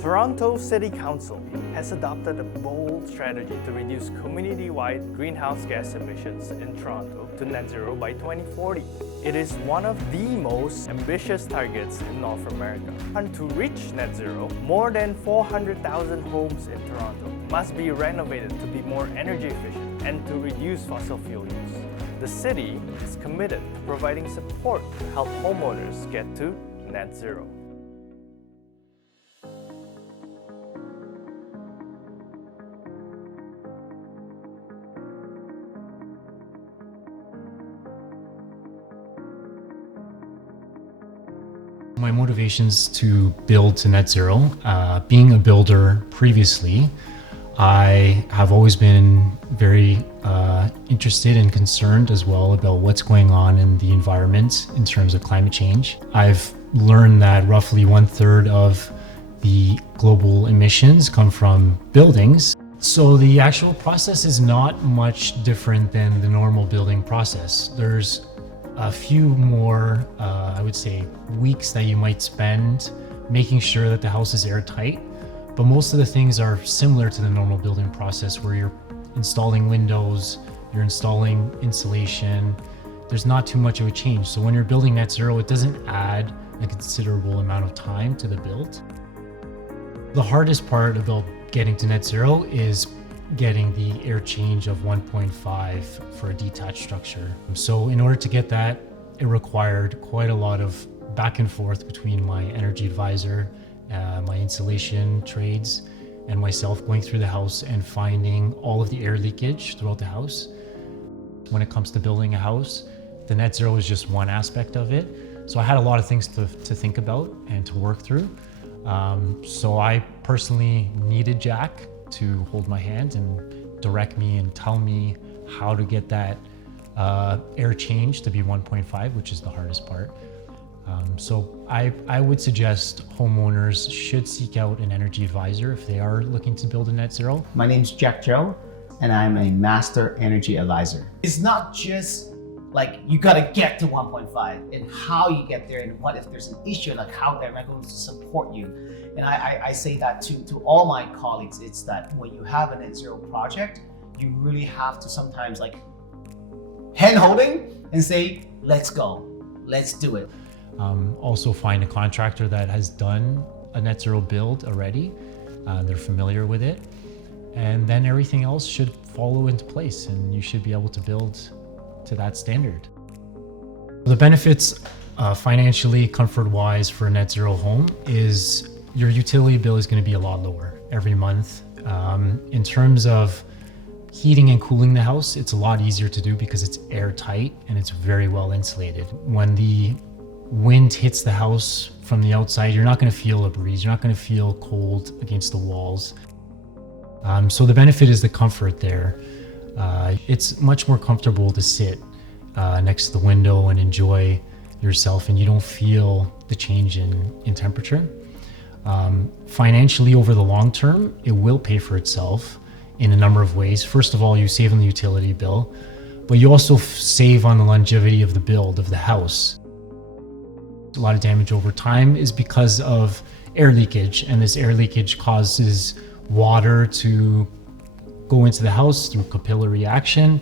Toronto City Council has adopted a bold strategy to reduce community-wide greenhouse gas emissions in Toronto to net zero by 2040. It is one of the most ambitious targets in North America. And to reach net zero, more than 400,000 homes in Toronto must be renovated to be more energy efficient and to reduce fossil fuel use. The city is committed to providing support to help homeowners get to net zero. My motivations to build to net zero, being a builder previously, I have always been very interested and concerned as well about what's going on in the environment in terms of climate change. I've learned that roughly 1/3 of the global emissions come from buildings. So the actual process is not much different than the normal building process. There's a few more, I would say, weeks that you might spend making sure that the house is airtight. But most of the things are similar to the normal building process where you're installing windows, you're installing insulation. There's not too much of a change. So when you're building net zero, it doesn't add a considerable amount of time to the build. The hardest part about getting to net zero is getting the air change of 1.5 for a detached structure. So in order to get that, it required quite a lot of back and forth between my energy advisor, my insulation trades, and myself going through the house and finding all of the air leakage throughout the house. When it comes to building a house, the net zero is just one aspect of it. So I had a lot of things to think about and to work through. So I personally needed Jack to hold my hand and direct me and tell me how to get that air change to be 1.5, which is the hardest part. So I would suggest homeowners should seek out an energy advisor if they are looking to build a net zero. My name is Jack Joe, and I'm a master energy advisor. It's not just like you gotta get to 1.5 and how you get there and what if there's an issue, like how am I going to support you? And I say that to all my colleagues, it's that when you have a net zero project, you really have to sometimes like hand holding and say, let's go, let's do it. Also find a contractor that has done a net zero build already. They're familiar with it. And then everything else should follow into place and you should be able to build to that standard. The benefits financially, comfort-wise for a net zero home is your utility bill is going to be a lot lower every month. In terms of heating and cooling the house, it's a lot easier to do because it's airtight and it's very well insulated. When the wind hits the house from the outside, you're not going to feel a breeze. You're not going to feel cold against the walls. So the benefit is the comfort there. It's much more comfortable to sit next to the window and enjoy yourself, and you don't feel the change in temperature. Financially, over the long term, it will pay for itself in a number of ways. First of all, you save on the utility bill, but you also save on the longevity of the build of the house. A lot of damage over time is because of air leakage, and this air leakage causes water to go into the house through capillary action,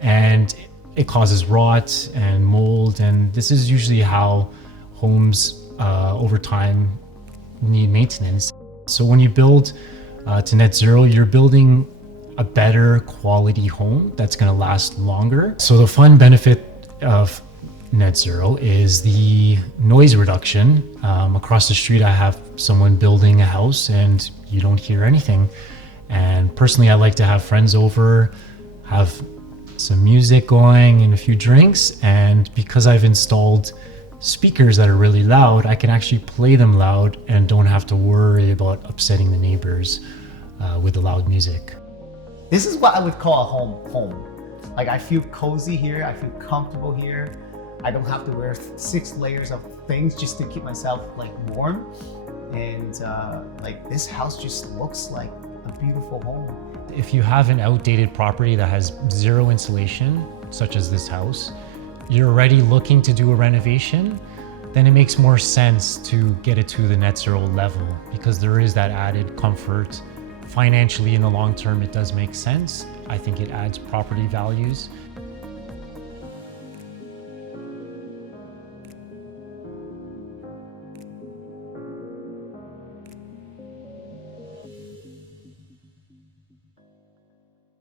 and it causes rot and mold, and this is usually how homes over time need maintenance. So when you build to net zero, you're building a better quality home that's going to last longer. So the fun benefit of net zero is the noise reduction. Across the street, I have someone building a house and you don't hear anything. And personally, I like to have friends over, have some music going and a few drinks. And because I've installed speakers that are really loud, I can actually play them loud and don't have to worry about upsetting the neighbors with the loud music. This is what I would call a home. Like I feel cozy here, I feel comfortable here. I don't have to wear 6 layers of things just to keep myself like warm. And like this house just looks like a beautiful home. If you have an outdated property that has zero insulation, such as this house, you're already looking to do a renovation, then it makes more sense to get it to the net zero level because there is that added comfort. Financially, in the long term, it does make sense. I think it adds property values.